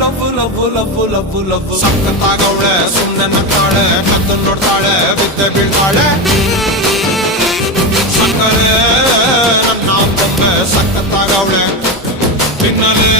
love love love love love ಸಕ್ಕತ್ತಾಗವಳೆ ಸುಮ್ನೆ ನಗ್ತಾಳೆ ಕದ್ದು ನೋಡ್ತಾಳೆ ಬಿದ್ದೆ ಬೀಳ್ತಾಳೆ ಸಕ್ಕರೆ ನನ್ನ ಬೊಮ್ಮೆ ಸಕ್ಕತ್ತಾಗವಳೆ ತಿನ್ನಲೇ